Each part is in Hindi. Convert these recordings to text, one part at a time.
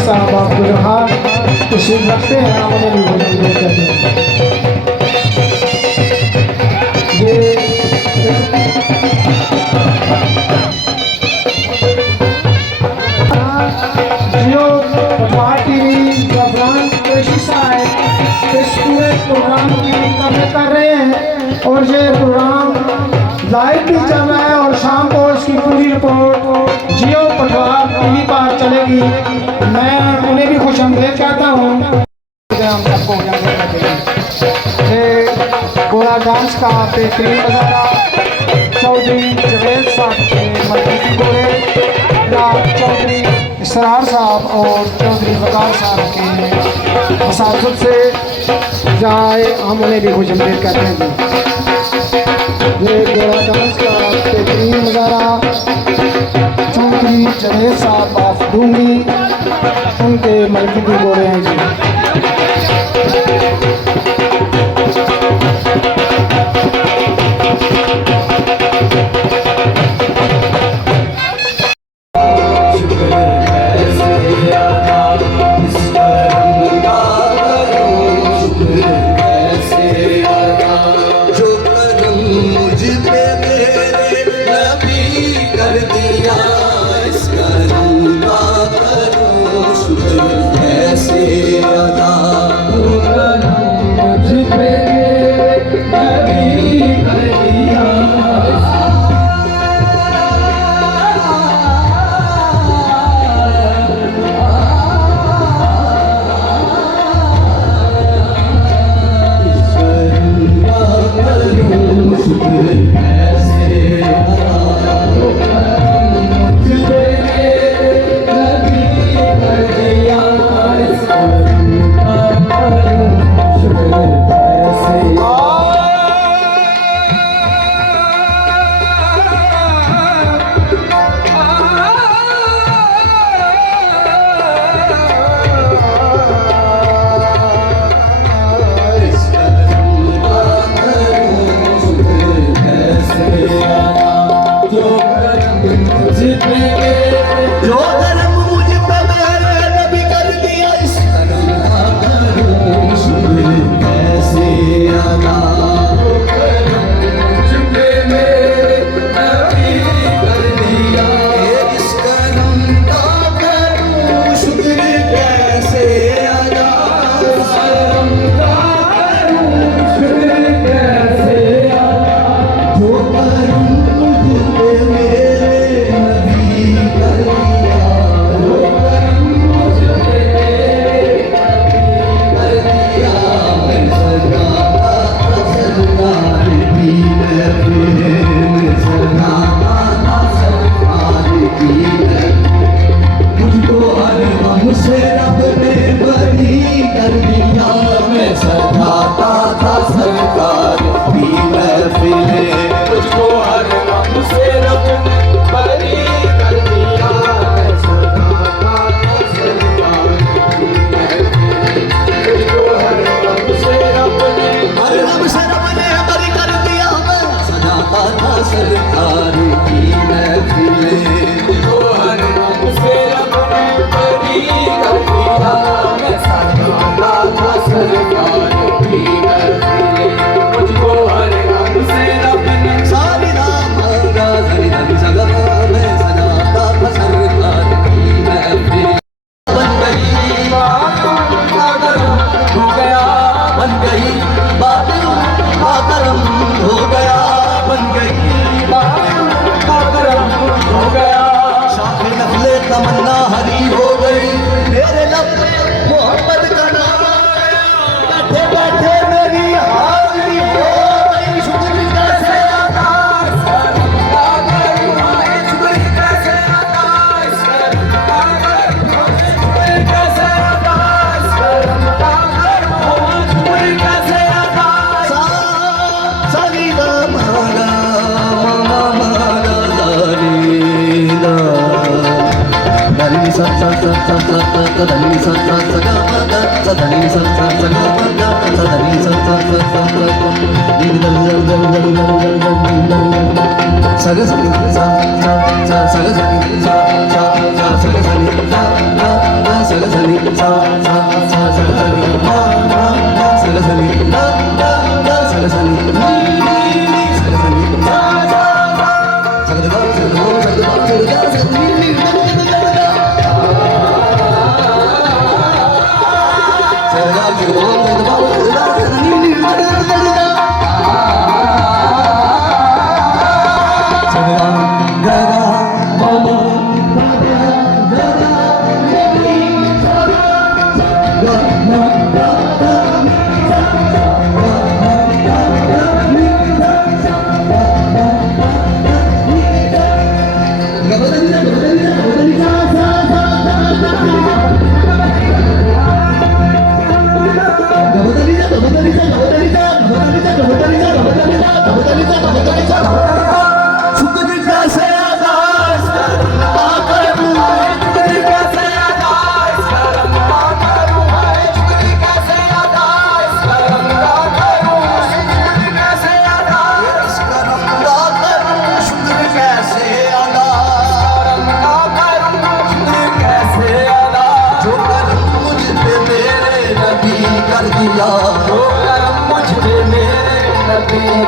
साहब आप गुजरात तशरीफ रखते हैं, उन्हें भी बहुत कहते हैं। ये जियो टीवी प्रोग्राम पेशिशा है, इस पूरे प्रोग्राम की कवरेज कर रहे हैं और ये प्रोग्राम लाइव भी चल रहा है और शाम को इसकी पूरी रिपोर्ट जियो पटवार टीवी पर चलेगी। मैं उन्हें भी खुश आमदीद कहता हूँ। हम सबको गोला डांस का बेहतरीन नज़ारा चौधरी जवेद साहब के मजबूती गोले, चौधरी इसरार साहब और चौधरी वकार साहब के मसाजत से जाए, हम उन्हें भी खुश आमदीद कहते हैं। ये गोला डांस का बेहतरीन नज़ारा चौधरी जवेद साहब ऑफ डूंगी, उनके मजबूती गोले हैं जी।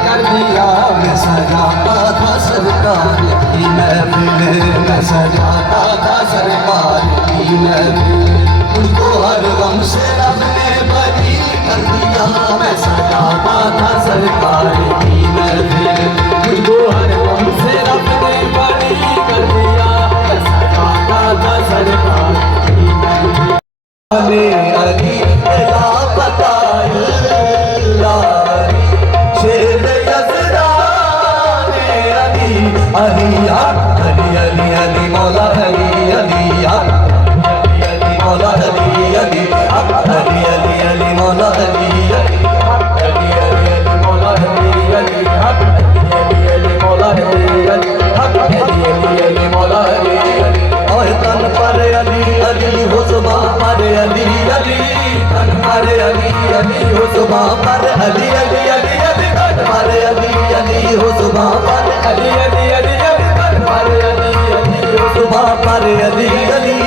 कर दिया मैं सजाता था सरकार की महफिल में सजाता था सरकार की महफिल मुझको हर गम से रब ने बरी कर दिया मैं सजाता था सरकार की महफिल मुझको हर गम से रब ने बरी कर दिया मैं सजाता था सरकार की महफिल अली अली अली अली अली अली मौला अली अली अली अली मौला अली अली अली अली अली मौला अली अली अली अली मौला अली अली अली अली मौला अली अली अली अली मौला अली और तन पर अली अली हो सुबह पर अली अली तन पर अली अली हो सुबह पर अली अली अली अली तन पर अली अली हो सुबह पर अली अली अली सुबह पर अली अली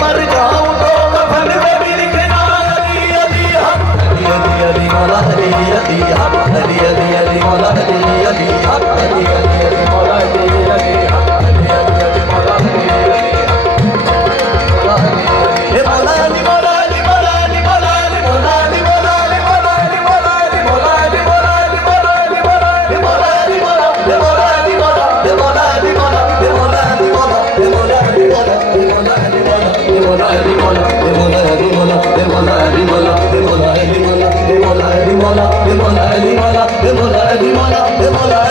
मर जाऊं तो कफन में भी लिखना अली अली अली अली अली मौला अली अली अली अली अली मौला अली अली अली अली अली मौला अली अली अली अली अली मौला अली अली मौला अली मौला अली मौला अली मौला अली मौला अली मौला अली मौला अली मौला अली मौला अली मौला अली मौला अली मौला अली मौला अली मौला अली मौला अली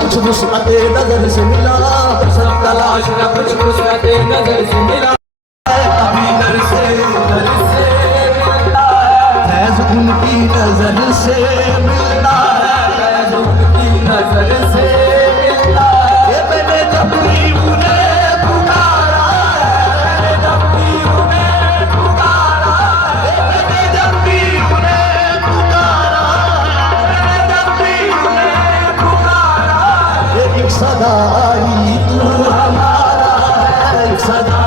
कुछ मुस्कुराते नजर से मिला सब तलाश न कुछ मुस्कुराते नजर से मिला अभी दर से मिलता है फैज़ उनकी नजर से मिलता है फैज़ उनकी नजर से मिलता है मैंने जब भी उन्हें पुकारा मैंने जब भी उन्हें पुकारा मैंने जब भी उन्हें पुकारा मैंने जब भी उन्हें पुकारा एक सदा आई तू हमारा है एक सदा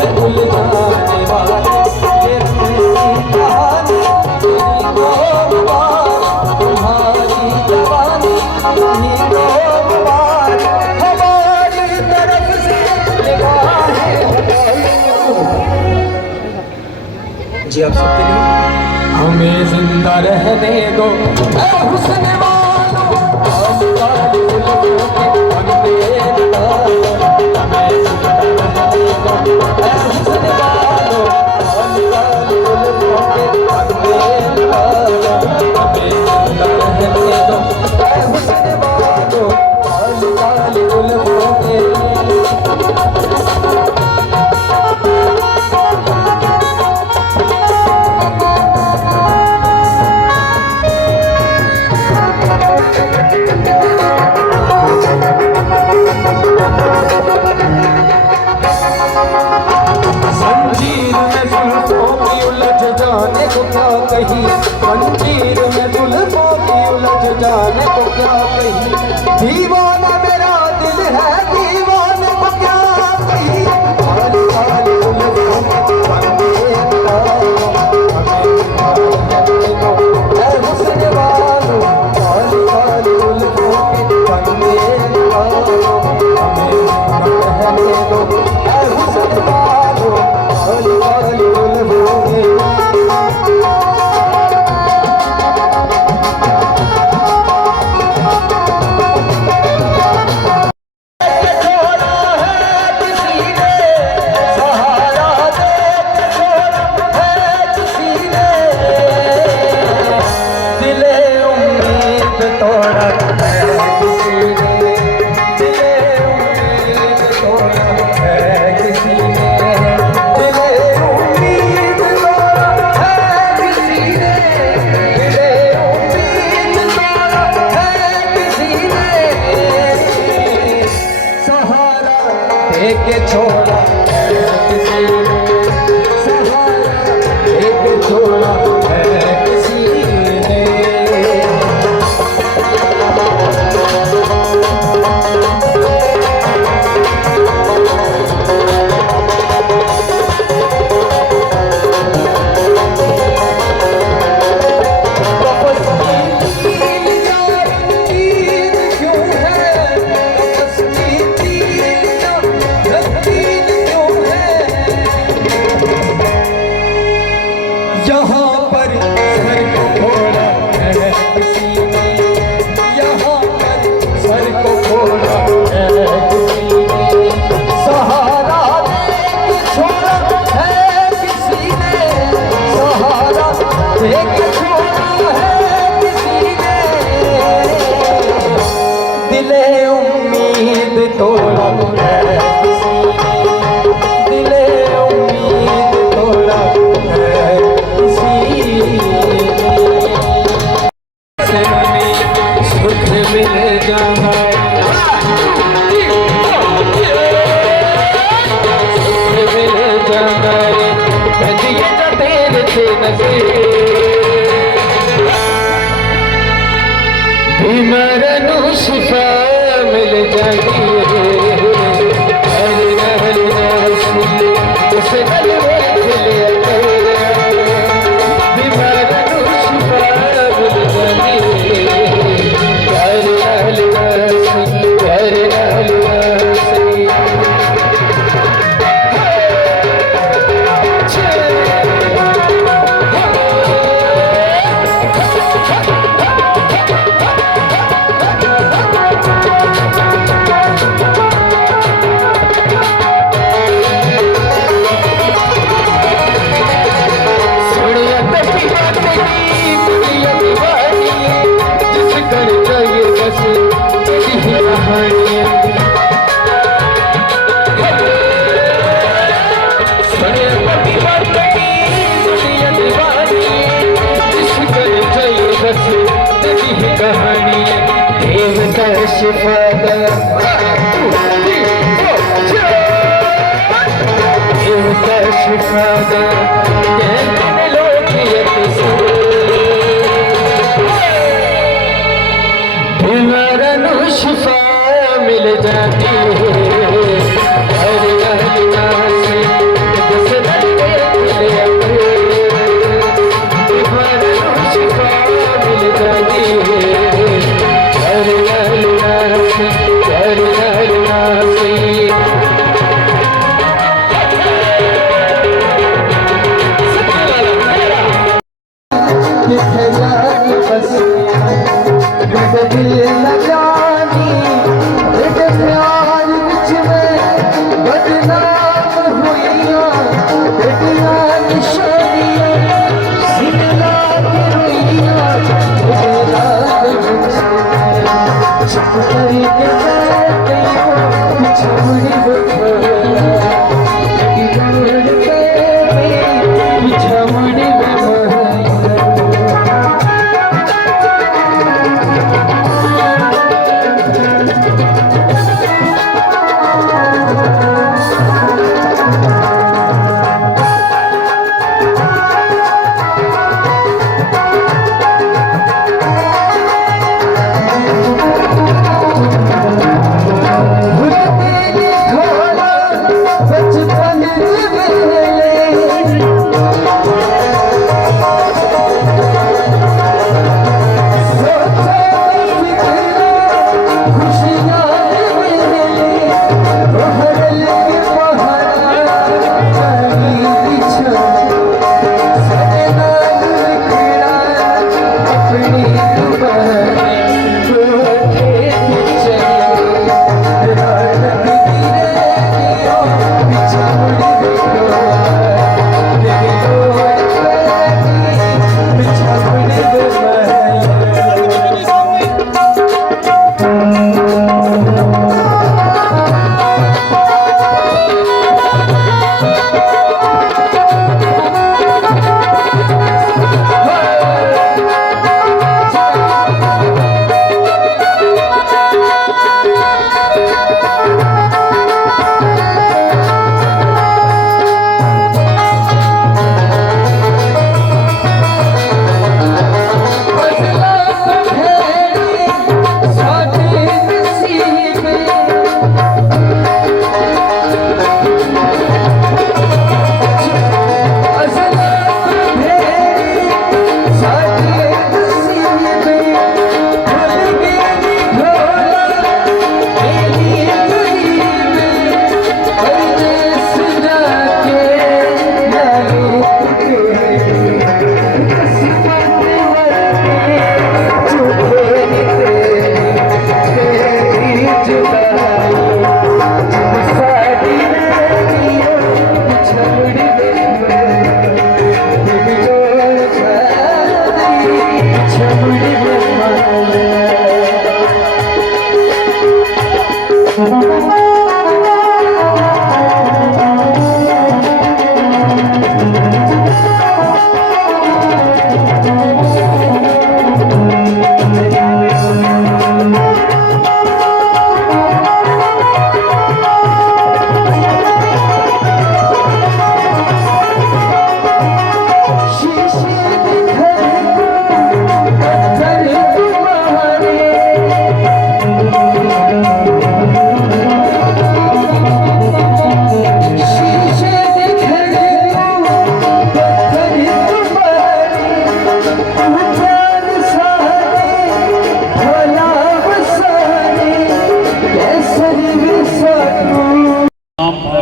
में उलझाने वाले ये मेरी कहानी तेरी को मुबारक तुम्हारी जवानी इन्हीं को मुबारक हमारी तरफ से निगाहें जी आप सबके लिए हमें जिंदा रहने दो ऐ हुस्न वालों हम काली उल्फों के बंदे हमें जिंदा रहने दो ऐ हुस्न वालों हम काली उल्फों के बंदे हमें जिंदा रहने दो ऐ हुस्न वालों हम काली उल्फों के मंजीर में जुल्फों की उलझ जाने को क्या कही दीवाना मेरा दिल है दीवाने को क्या कही खाली खाली उल्फों के बंदे ऐ हुस्न वालों खाली खाली उल्फों के बंदे हमें रहने दो ऐ हुस्न वालों खाली खाली उल्फों के के छोड़ा किसी ने सहारा एक छोड़ा है किसी ने यहाँ पर सर को फोड़ा है किसी ने यहाँ पर सर को फोड़ा है किसी ने सहारा देके छोड़ा है किसी ने सहारा देके छोड़ा है किसी ने दिले उम्मीद तोड़ा है किसी ने दिले उम्मीद तोड़ा है सुख मिल जाए सुख मिल जाए बजिए तो तेरे से नसीब बीमारनु शिफा मिल जाएगी उसे गलवे खिले कहानी देवता शिफादा देवता शिफादा लोकियत से बीमारनु शिफा मिल जाती है हर अहलिया से दिल न जानी तेरे प्यार विच में बदनाम हुइया तेरिया निशानियां सिला के रोइया तेरे रात विच चुप करके बैठ गई छोड़ी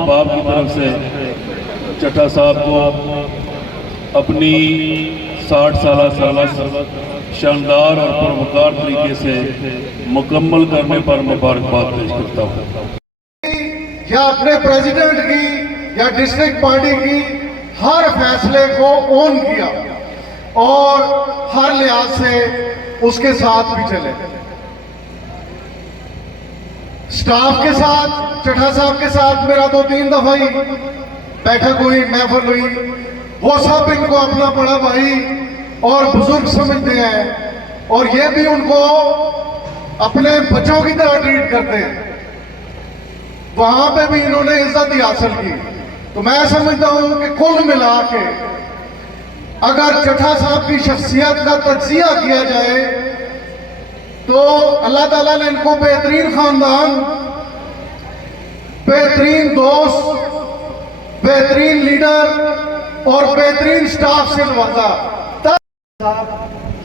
बाप की तरफ से चट्टा साहब को अपनी 60 साल शानदार और पुरवकार तरीके से मुकम्मल करने पर मुबारकबाद पेश करता हूँ। या अपने प्रेसिडेंट की या डिस्ट्रिक्ट पार्टी की हर फैसले को ओन किया और हर लिहाज से उसके साथ भी चले। स्टाफ के साथ, चट्टा साहब के साथ मेरा 2-3 दफा ही बैठक हुई, महफिल हुई। वो सब इनको अपना बड़ा भाई और बुजुर्ग समझते हैं और ये भी उनको अपने बच्चों की तरह ट्रीट करते हैं। वहां पे भी इन्होंने इज्जत ही हासिल की। तो मैं समझता हूं कि कुल मिला के अगर चट्टा साहब की शख्सियत का तज्जिया किया जाए तो अल्लाह ताला ने इनको बेहतरीन खानदान, बेहतरीन दोस्त, बेहतरीन लीडर और बेहतरीन स्टाफ से नवाजा। साहब,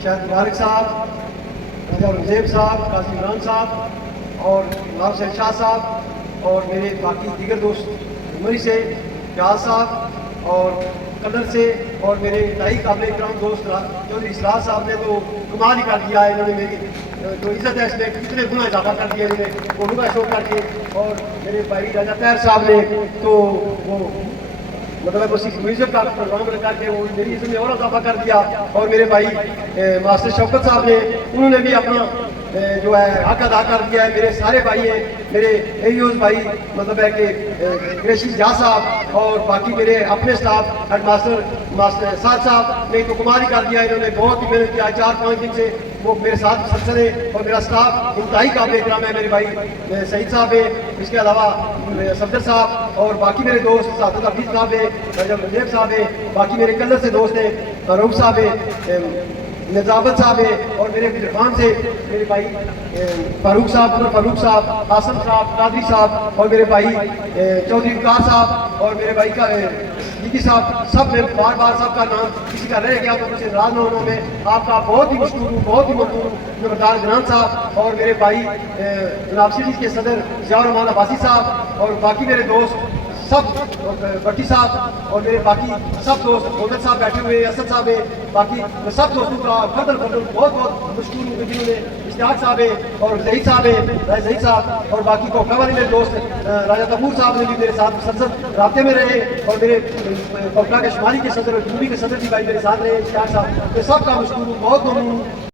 शाहिद मुबारक साहब, राजा रंजेब साहब, कासिम इमरान साहब और नवाब सैयद शाह साहब और मेरे बाकी दीगर दोस्त उमरी से प्याज साहब और कदर से और मेरे इंतहाई काबिल इकराम दोस्त चौधरी इसरार साहब ने तो कमाल ही कर दिया है। इन्होंने मेरी जो इज्जत है इसने कितने गुना इजाफा कर दिया इन्होंने कोलू का शो करके। और मेरे भाई राजा तैर साहब ने तो वो मतलब उसी म्यूजिक का प्रोग्राम करके वो मेरी इज्जत में और इजाफा कर दिया। और मेरे भाई मास्टर शौकत साहब ने उन्होंने भी अपना जो है हक अदा कर दिया है। मेरे सारे भाई हैं, मेरे एयूज भाई मतलब है कि कृषि झा साहब और बाकी मेरे अपने स्टाफ मास्टर साहब ने तो कमाल ही कर दिया। इन्होंने बहुत ही मेहनत किया, 4-5 दिन से वो मेरे साथ मुसलसल है। और मेरा स्टाफ इंतहाई काबिल इकराम है। मेरे भाई सईद साहब है, इसके अलावा सफदर साहब और बाकी मेरे दोस्त सादत हफीज साहब है, रजब रजेब साहब है, बाकी मेरे कलर से दोस्त हैं, फारूक साहब है, निजामत साहब है और मेरे खान से मेरे भाई फारूक साहब, आसम साहब, कादरी साहब और मेरे भाई चौधरी वकार साहब और मेरे भाई का दीदी साहब। सब मैं बार बार सबका नाम किसी का रह गया तो मुझे नाराज न होना। मैं आपका बहुत ही मशहूर हूँ, बहुत ही मशहूर नमदार गरान साहब और मेरे भाई जनाब सीरीज के सदर ज़ियाउर रहमान अब्बासी साहब और बाकी मेरे दोस्त सब भट्टी साहब और मेरे बाकी सब दोस्त गोदर साहब बैठे हुए हैं, असद साहब है, बाकी मैं सब दोस्तों का फजल बहुत बहुत मशहूर हूँ। जिन्होंने इश्तियाक साहब है और जहीद साहब है, राजा जहीद साहब और बाकी कोका वाले मेरे दोस्त राजा तबूर साहब ने भी मेरे साथ मुसलसल राब्ते में रहे और मेरे कोका के शुमारी के सदर और यूपी के सदर भी भाई मेरे साथ रहे, इश्तियाक साहब। मैं सबका मशहूर हूँ, बहुत ममनून हूँ।